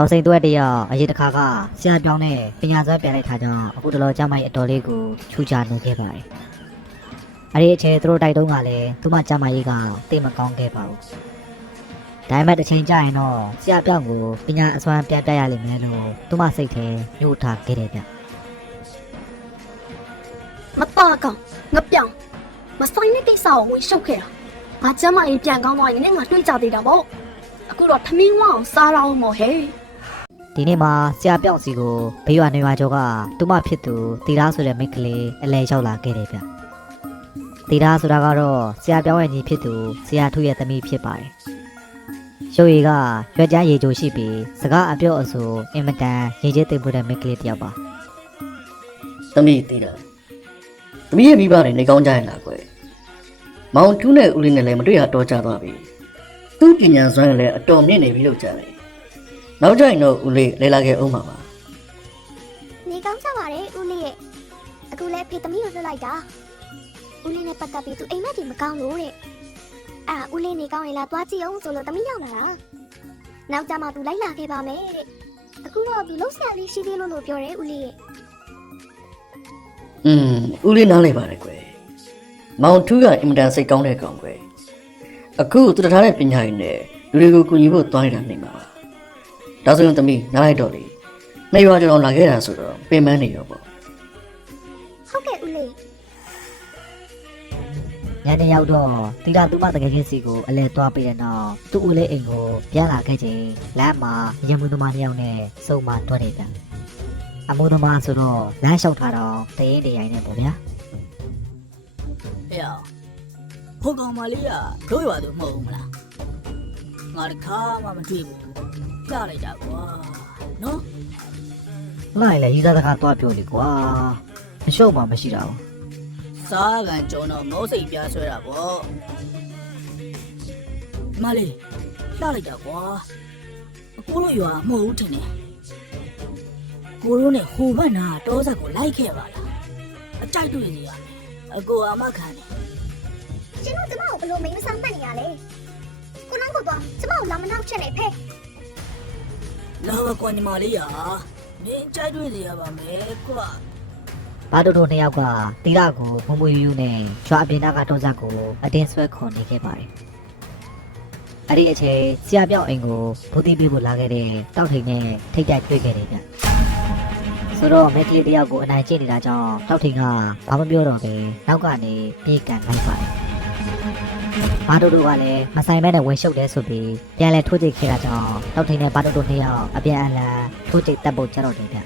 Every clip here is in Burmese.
ထောင်စိန်တွဲတရအရေးတခါကဆရာပြောင်းနဲ့ပညာစွဲပြန်လိုက်တာကြောင့်အခုတလောကျမကြီးအတော်လေးကိုချူချနေခဲ့ပါတယ်။အဲဒီအချိန်သူတို့တိုက်တုံးကလည်းသူမကျမကြီးကသိမကောင်းခဲ့ပါဘူး။ဒါပေမဲ့တစ်ချိန်ကြာရင်တော့ဆရာပြောင်းကိုပညာအစွမ်းပြန်ပြရလိမ့်မယ်လို့သူမစိတ်ထဲညှို့ထားခဲ့တယ်ဗျ။မတော်ကောင်ငါပြောင်းမဆိုင်တဲ့ကိစ္စကိုဝင်ရှုပ်ခဲ့တာ။ငါကျမကြီးပြန်ကောင်းသွားရင်လည်းငါတွေးကြသေးတာပေါ့။အခုတော့ထမင်းဝအောင်စားရအောင်မို့ဟဲ့။ဒီနေ့မှာဆရာပြောင်းစီကိုဘေးရွာနေရွာကျော်ကသူမဖြစ်သူတီသားဆိုတဲ့မိန်းကလေးအလဲရောက်လာခဲ့တယ်ဗျ။တီသားဆိုတာကတော့ဆရာပြောင်းရဲ့ညီဖြစ်သူဆရာထုရဲ့သမီးဖြစ်ပါတယ်။ရုပ်ရည်ကရွက်ကြားရေချိုရှိပြီးစကားအပြော့အဆိုအင်မတန်ရည်ကျဲသိပ်မှုတဲ့မိန်းကလေးတစ်ယောက်ပါ။သမီးတီတာ။သမီးရဲ့မိဘတွေနေကောင်းကြရင်လားကွယ်။မောင်ထူးနဲ့ဦးလေးနဲ့လည်းမတွေ့ရတော့ကြသွားပြီ။သူ့ပညာစွမ်းလည်းအတော်မြင့်နေပြီလို့ကြားတယ်။နောက်ကျရင်တော့ဦးလေးလဲလာခဲ့အောင်ပါပါ။နေကောင်းကြပါလေဦးလေးရဲ့။အခုလည်းဖေသမီးကိုလွတ်လိုက်တာ။ဦးလေးနဲ့ပတ်သက်ပြီးသူအိမ်မက်တွေမကောင်းလို့တဲ့။အာဦးလေးနေကောင်းရင်လာသွားကြည့်အောင်ဆိုလို့သမီးရောက်လာတာ။နောက်ကြမှာသူလိုက်လာခဲ့ပါမယ်တဲ့။အခုတော့ဒီလုံးဆရာလေးရှိသေးလို့ပြောတယ်ဦးလေးရဲ့။ဦးလေးနားလိုက်ပါတယ်ကွယ်။မောင်ထူးကအင်မတန်စိတ်ကောင်းတဲ့ကောင်ကွယ်။အခုသူတထားတဲ့ပညာရည်နဲ့လူတွေကိုကူညီဖို့သွားနေတာနေမှာပါ။ဒါဆိုရင်သမီးနားလိုက်တော့လေ။နှစ်ရွာကျော်လာခဲ့တာဆိုတော့ပင်ပန်းနေရောပေါ့။ဟုတ်ကဲ့ဦးလေး။ညနေရောက်တော့တီတာသူမတကယ်ချင်းစီကိုအလဲသွားပြီးတဲ့နောက်သူ့ဦးလေးအိမ်ကိုပြန်လာခဲ့ချိန်လမ်းမှာရမူသမားတစ်ယောက်နဲ့စုံမတွေ့နေတယ်။အမှုသမားဆိုတော့လမ်းလျှောက်ထားတော့တရင်တရိုင်နဲ့ပေါ့ဗျာ။အေး။ဟုတ်ကောင်မလေးကတို့ရွာသူမဟုတ်ဘူးမလား။ငါတခါမှမတွေ့ဘူး။ကြားလိုက်တာကွာ။နော်။လိုက်လေရေးစားတကားသွားပြောလေကွာ။မလျှော့မှမရှိတာဘူး။စားကန်ကြုံတော့ငိုးစိတ်ပြားဆွဲတာပေါ့။မလေးကြားလိုက်တာကွာ။အကိုတို့ရွာမဟုတ်ဘူးထင်တယ်။ကိုတို့နဲ့ဟိုဘက်နာတောဆက်ကိုလိုက်ခဲ့ပါလား။အကြိုက်တွေ့နေရမယ်။အကိုအမခံတယ်ကျမတို့ဘလို့မင်းမဆန်းပတ်နေရလဲကိုနောက်ကတော့ကျမတို့လာမနောက်ချက်နေဖဲလာပါကွာညီမလေးရမင်းကြိုက်တွေ့နေရပါမယ်ကွာဘာတို့တို့နှစ်ယောက်ကတီလာကိုမမွေယူနဲ့ရွာအပြင်ကတော့ဇက်ကိုအတင်းဆွဲခေါ်နေခဲ့ပါတယ်အဲ့ဒီအချိန်ဆရာပြောင်းအိမ်ကိုဘူတိပြဖို့လာခဲ့တဲ့တောက်ထိန်နဲ့ထိတ်ကြိုက်တွေ့ခဲ့တယ်ဗျဆိုတော့မိကလေးတယောက်ကိုအနိုင်ကျင့်နေတာကြောင့်တောက်ထိန်ကဘာမှပြောတော့ပဲနောက်ကနေပြေးကန်လိုက်ပါတယ်ဘာတို့တို့ကလည်းမဆိုင်မဲနဲ့ဝင်ရှုပ်တယ်ဆိုပြီးပြန်လဲထိုးကြိတ်ခဲ့တာကြောင့်တောက်ထိန်နဲ့ဘာတို့တို့နှစ်ယောက်အပြန်အလှန်ထိုးကြိတ်တက်ဖို့ကြတော့တယ်ဗျ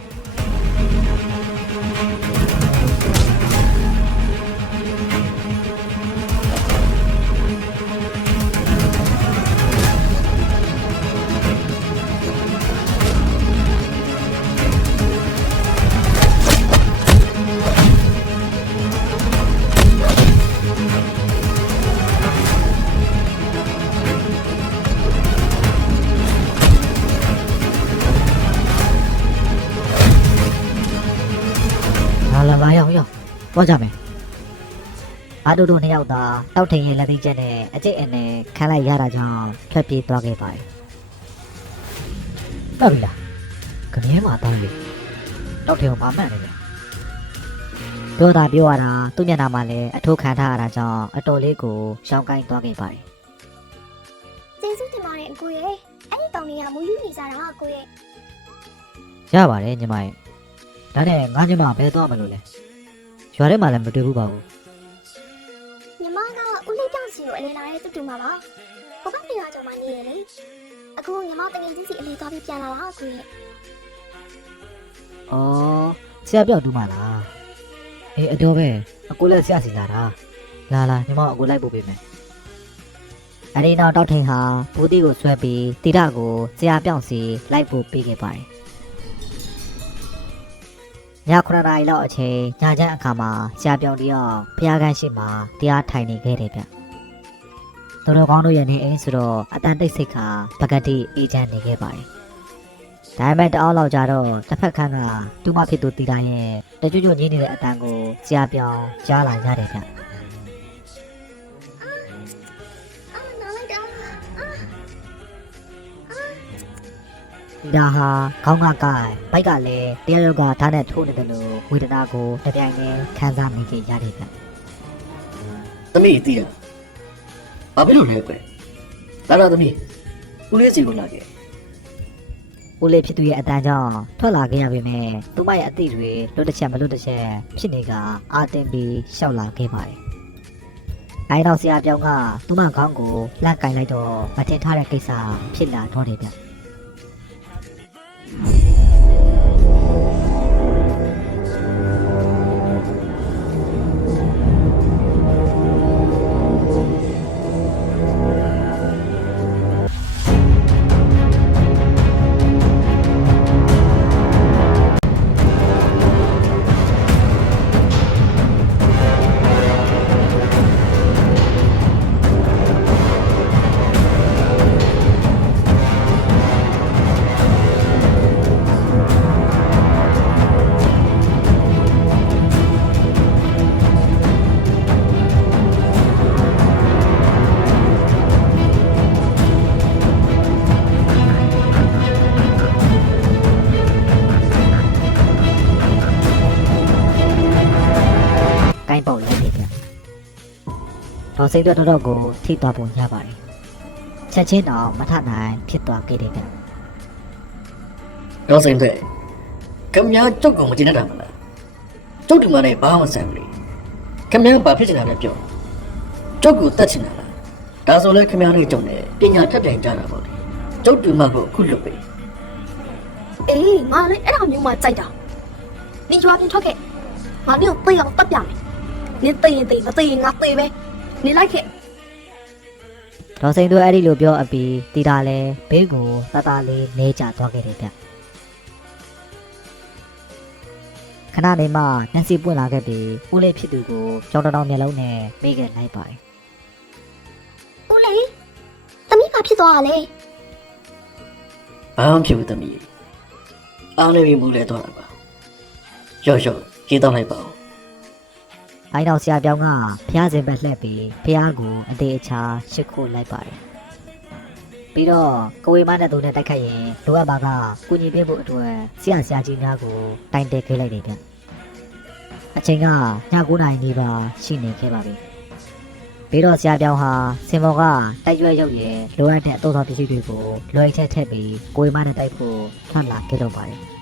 လာရောက်သွားကြမယ်အားတို့တို့နှစ်ယောက်သာတောက်ထင်ရဲ့လက်သိချက်နဲ့အကျိတ်အနဲ့ခန်းလိုက်ရတာကြောင့်ထွက်ပြေးသွားခဲ့ပါတယ်တော်ပြီလားခမင်းမှာတောင်းလေတောက်ထင်ကိုမမှန်နေတယ်တို့သာပြောရတာသူ့မျက်နှာမှာလည်းအထိုးခံထားရတာကြောင့်အတော်လေးကိုရှောင်းကိုင်းသွားခဲ့ပါတယ်ကျေးဇူးတင်ပါတယ်အကိုရဲ့အဲ့ဒီတောင်တွေကမူယူနေကြတာအကိုရဲ့ရပါတယ်ညီမရဲ့ဒါနဲ့ငါညီမဘယ်သွားမလို့လဲရွာထဲမှာလည်းမတွေ့ဘူးပါဘူးညီမကဦးလေးကြောင့်စီကိုအလဲလာတဲ့တူတူမှာပါဘဘပြေကကြောင့်မနေရလေအခုညီမတငယ်ချင်းစီအလဲသွားပြီးပြန်လာတာအကိုရဲ့အော်ဆရာပြောက်တူးမလားအေးအတော်ပဲအကိုလည်းဆရာစီလာတာလာညီမအကိုလိုက်ပို့ပေးမယ်အဲ့ဒီနောက်တောက်ထိန်ဟာဘူတိကိုဆွဲပြီးတိရကိုဆရာပြောက်စီလိုက်ပို့ပေးခဲ့ပါတယ်ည9 နာရီလောက်အချိန်ညချမ်းအခါမှာဆရာပြောင်တယောက်ဖျားခန်းရှိမှတရားထိုင်နေခဲ့တယ်ဗျ။သူတို့ကောင်းတို့ရဲ့နေအိမ်ဆိုတော့အတန်တိတ်ဆိတ်ခါပကတိအေးချမ်းနေခဲ့ပါတယ်။ဒါပေမဲ့တအားလောက်ကြတော့တစ်ဖက်ခန်းကတူမဖြစ်သူတီတာရဲ့တကြွကြွညင်းနေတဲ့အတန်ကိုဆရာပြောင်ကြားလာရတယ်ဗျ။ ဟ ဒါဟာခေါင်းကကိုင်ဘိုက်ကလည်းတရားရောက်ကဓာတ်နဲ့ထိုးနေတယ်လို့ဝေဒနာကိုတပြိုင်တည်းခံစားမိခဲ့ရတယ်ဗျ သမီးတီးတာဘာဖြစ်လို့လဲကွလာလာသမီးဦးလေးစီကိုလာခဲ့ ဦးလေးဖြစ်သူရဲ့အတန်းကြောင့်ထွက်လာခဲ့ရပေမဲ့သူမရဲ့အသည့်တွေလွတ်တစ်ချက်မလွတ်တစ်ချက်ဖြစ်နေကအာတင်ပြီးရှောက်လာခဲ့ပါတယ်အဲနောက်ဆရာပြောင်းကသူမခေါင်းကိုလန့်ကင်လိုက်တော့မတင်ထားတဲ့ကိစ္စဖြစ်လာတော့တယ်ဗျ ကိုင်းပေါက်လိုက်တယ်ဗျတော်စိတ်တော့တော်ကိုထိသွားပုံရပါတယ်ချက်ချင်းတော့မထနိုင်ဖြစ်သွားခဲ့တယ်ဗျ တော့စိမ့်တဲ့ကမ္ညာကျုပ်ကမကျင်တတ်တာမလားကျုပ်ဒီမှာလည်းဘာမှမဆိုင်ဘူးလေကမ္ညာဘာဖြစ်နေတာလဲပြောကျုပ်ကိုတတ်ချင်တာလားဒါဆိုလဲကမ္ညာလေးကျုံနေပညာထက်တိုင်ကြတာပေါ့လေကျုပ်ဒီမှာကိုအခုလွတ်ပြီ အေးငါလည်းအဲ့ဒါမျိုးမှကြိုက်တာနေကြွားပြင်ထွက်ခဲ့ငါတို့တေးအောင်တက်ပြမယ်နေတေးရင်တေးမတေးရင်ငါတေးပဲနေလိုက်ခဲ့ တော်စိန်တို့အဲ့ဒီလိုပြောအပြီးတီတာလည်းဘေးကိုတတလေးနေကြသွားခဲ့တယ်ဗျခဏနေမှနှက်စီပွင့်လာခဲ့ပြီးဦးလေးဖြစ်သူကိုကြောင်တောင်မျက်လုံးနဲ့မိခဲ့လိုက်ပါတယ် ဦးလေးသမီးဘာဖြစ်သွားတာလဲ ဘာမှဖြစ်ဘူးသမီးအားနေပြီမူလဲတော့တာပါရော့ရော့ကြေးတော့လိုက်ပါဦး အိုင်းတော်ဆရာပြောင်းကဖျားစင်ဘက်လှည့်ပြီးဖျားကိုအသေးအချာရှစ်ခိုးလိုက်ပါတယ်ပြီးတော့ကိုဝေမနဲ့သူနဲ့တိုက်ခိုက်ရင်လိုအပ်ပါကကုညီပေးဖို့အတွက်ဆရာကြီးများကိုတိုင်တဲခဲ့လိုက်တယ်ဗျအချိန်ကည9:00 နာရီနီးပါးရှိနေခဲ့ပါပြီပြီးတော့ဆရာပြောင်းဟာစင်မော်ကတိုက်ရွက်ရုပ်ရည်လိုအပ်တဲ့အသောပစ္စည်းတွေကိုလွယ်ချက်ထည့်ပြီးကိုဝေမနဲ့တိုက်ဖို့ထွက်လာခဲ့တော့ပါတယ်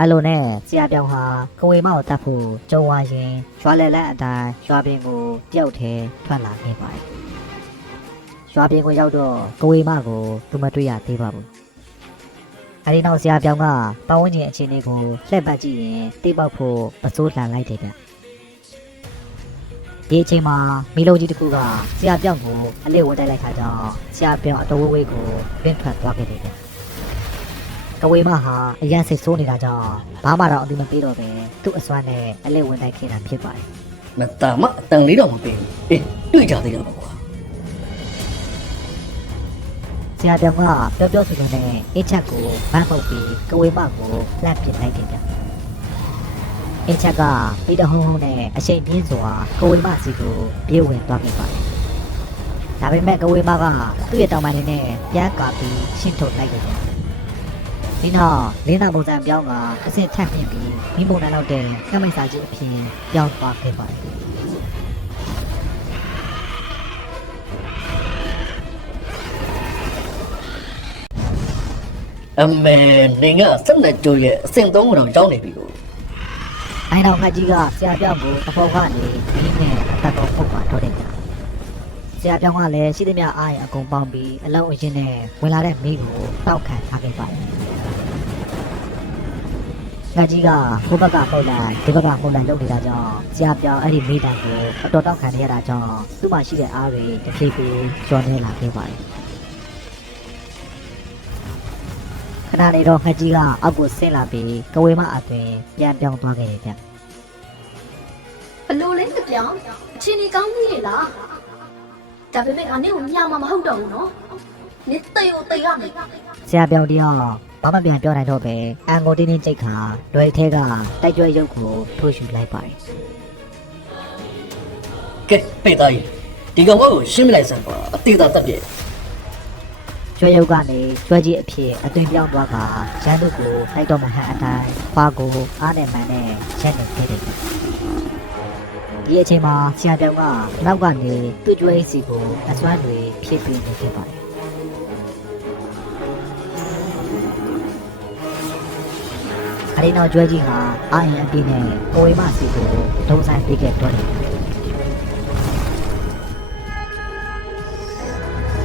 အလိုနဲ့ဆရာပြောင်းဟာကိုဝေမကိုတတ်ဖို့ကြုံဝါရင်ရွာလေလက်အတိုင်းရွာပင်ကိုပြုတ်ထဲထွက်လာခဲ့ပါတယ်ရွာပြင်ကိုရောက်တော့ကိုဝေမကိုသူမတွေ့ရသေးပါဘူး။အဲဒီနောက်ဆရာပြောင်းကပတ်ဝန်းကျင်အခြေအနေကိုလှည့်ပတ်ကြည့်ရင်တိပေါက်ဖို့ပစိုးလှန်လိုက်တယ်ဗျ။ဒီအချိန်မှာမီလိုကြီးတစ်ခုကဆရာပြောင်းကိုအလစ်ဝင်တိုက်လိုက်တာကြောင့်ဆရာပြောင်းအတော်ဝေးကိုပြင်းထွက်သွားခဲ့တယ်ဗျ။ကဝေမဟာအရန်စိတ်ဆိုးနေတာကြောင့်ဘာမှတော့အတိမပေးတော့ပဲသူ့အစွမ်းနဲ့အလစ်ဝင်တိုက်ခဲ့တာဖြစ်ပါတယ် မတာမအတန်လေးတော့မပေးဘူးအေးတွေ့ကြသေးတာပေါ့ကွာ ဆရာပြောင်းကပြောဆိုနေတဲ့အိတ်ချက်ကိုဗန်းပုတ်ပြီးကဝေမကိုလှမ်းပစ်လိုက်တယ်ဗျ။အိတ်ချက်ကပြီးတဟုံးဟုံးနဲ့အရှိန်ပြင်းစွာကဝေမစီကိုပြေးဝင်သွားခဲ့ပါတယ်။ဒါပေမဲ့ကဝေမကသူ့ရဲ့တောင်ပန်လေးနဲ့ပြန်ကာပြီးရှင်းထုတ်လိုက်တယ်ဗျ။ဒီနောက်လင်းနာပုံစံပြောင်းကအစ်စ်ထပ်ပြင်ပြီးမိပုံနဲ့လောက်တဲ့ကမိတ်စာကြီးအဖြစ်ပြောင်းသွားခဲ့ပါတယ်။ အမေနေကစက်နဲ့ကြိုးရဲ့အစင်သုံးကတော့ရောက်နေပြီကို အဲနောက်ခကြီးကဆရာပြောင်းကိုအပေါ်ကနေပြီးနဲ့အသက်တော်ပုတ်ပါတော့တယ်ဗျ။ဆရာပြောင်းကလည်းရှိသမျှအားရအကုန်ပေါင်းပြီးအလုံးအရင်နဲ့ဝင်လာတဲ့မိကိုတောက်ခံထားခဲ့ပါတယ်။ခကြီးကဟိုဘက်ကပုံလိုက်ဒီဘက်ကပုံလိုက်လုပ်နေတာကြောင့်ဆရာပြောင်းအဲ့ဒီမိတန်ကိုအတော်တောက်ခံနေရတာကြောင့်သူ့မှာရှိတဲ့အားတွေတစ်ဖြည်းဖြည်းကျော်နေလာခဲ့ပါတယ်။ခဏနေတော့ခကြီးကအောက်ကိုဆင်းလာပြီးကဝေမအသွင်ပြန်ပြောင်းသွားခဲ့တယ်ဗျ။ ဘလို့လဲပြောင်းအချင်းကြီးကောင်းကြီးလေလားဒါပေမဲ့ငါနဲ့ကိုညမှာမဟုတ်တော့ဘူးနော်နေတေကိုတေရမယ် ဆရာပြောင်တယောက်ဘာမှပြန်ပြောနိုင်တော့ပဲအန်ကိုတင်းတင်းကြိတ်ခါလွယ်ထဲကတိုက်ကျွဲရုပ်ကိုထိုးယူလိုက်ပါတယ် ကဲပိတ်သားကြီးဒီကောင်မကိုရှင်းမလိုက်စမ်းပါအသေးသားတက်ပြည့် ကျွဲရုပ်ကနေကျွဲကြီးအဖြစ်အသွင်ပြောင်းသွားကရန်သူကိုတိုက်တော်မဟန်အတိုင်းခွာကိုအားနဲ့မှန်နဲ့ချက်နေခဲ့တယ်ဒီအချိန်မှာဆရာပြောင်ကနောက်ကနေသူ့ကျွဲစီကိုအစွမ်းတွေဖြည့်ပေးနေခဲ့ပါတယ်အရင်တော့ကျွဲကြီးဟာအာရင်အပြည့်နဲ့ကိုဝေမစီကိုဒုံဆိုင်ပေးခဲ့တော့တယ်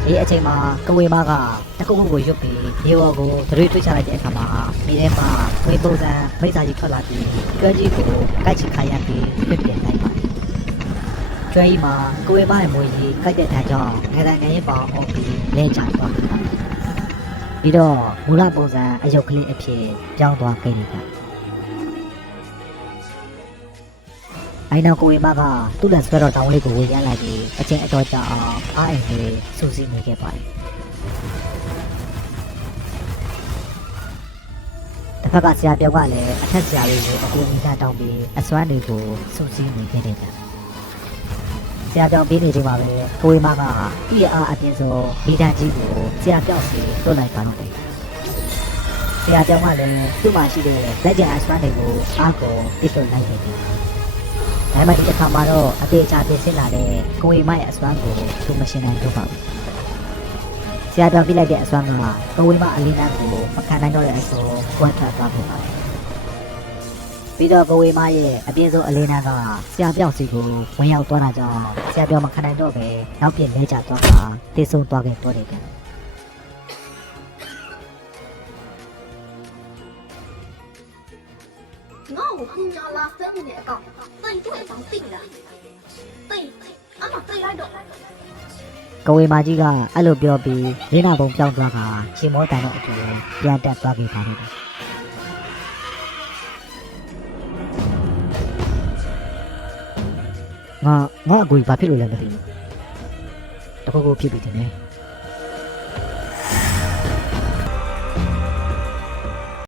ဒီအချိန်မှာကဝေမကတကူကိုရွတ်ပြီးရေဝေါ်ကိုသတိတွေ့ချလိုက်တဲ့အခါမှာမိထဲမှာဝေပုံစံမိသားကြီးထွက်လာပြီးကျွဲကြီးကိုကိုက်ချခိုင်းရပြီးပြစ်ပြင်လိုက်ပါတယ်ကျွဲကြီးမှာကဝေမရဲ့မွေကြီးကိုက်တဲ့တန်းကြောင့်ငယ်တိုင်းငယ်ရင်ပေါအောင်ပြီးလဲချသွားပြီပြီးတော့မူလပုံစံအယုတ်ကလေးအဖြစ်ပြောင်းသွားခဲ့တယ်ဗျအိုင်နောက်ကိုဝေမကသူ့လက်ဆွဲတော်တောင်းလေးကိုဝေရမ်းလိုက်ပြီးအချင်းအတော်ကြာအောင်အားအိမ်လေးစူးစီးနေခဲ့ပါတယ်တစ်ဖက်ကဆရာပြောက်ကလည်းအထက်ဆရာလေးကိုအကူအညီတောင်းပြီးအစွမ်းတွေကိုစူးစီးနေခဲ့တယ်ဗျဆရာပြောက်ပြီးနေချိန်မှာပဲကိုဝေမကသူ့ရဲ့အားအပြင်းဆုံးမိသားကြီးကိုဆရာပြောက်စီလွတ်လိုက်ပါတော့တယ်ဆရာပြောက်ကလည်းသူ့မှာရှိတဲ့လက်ကျန်အစွမ်းတွေကိုအားကိုတိကျလိုက်နေတယ်ဒါမှဒီတစ်ခါမှာတော့အသေးချာပြင်ဆင်လာတဲ့ကိုဝေမရဲ့အစွမ်းကိုသူမရှင်းနိုင်တော့ပါဘူးဆရာပြောက်ပြလိုက်တဲ့အစွမ်းကကိုဝေမအလင်းနာကိုမခံနိုင်တော့တဲ့အဆိုကွက်ထွက်သွားခဲ့ပါတယ်ပြီးတော့ကိုဝေမရဲ့အပြင်းဆုံးအလင်းနာကဆရာပြောက်စီကိုဝင်ရောက်သွားတာကြောင့်ဆရာပြောက်မခံနိုင်တော့ပဲနောက်ပြင်းလဲကျသွားတာတေဆုံးသွားခဲ့တော့တယ်ဗျငါ့ကိုခင်ဗျာလာစမ်းနေတဲ့အကောင်တိတ်တဲ့အကောင်တိတ်လားတိတ်အမတိတ်လိုက်တော့ ကဝေမာကြီးကအဲ့လိုပြောပြီးရင်းနာပုံပြောင်းသွားကရှင်မောတန်တော့အတူပြန်တက်သွားခဲ့ပါတယ်ငါအကူဘာဖြစ်လို့လဲမသိဘူးတခုခုဖြစ်ပြီးတင်နေ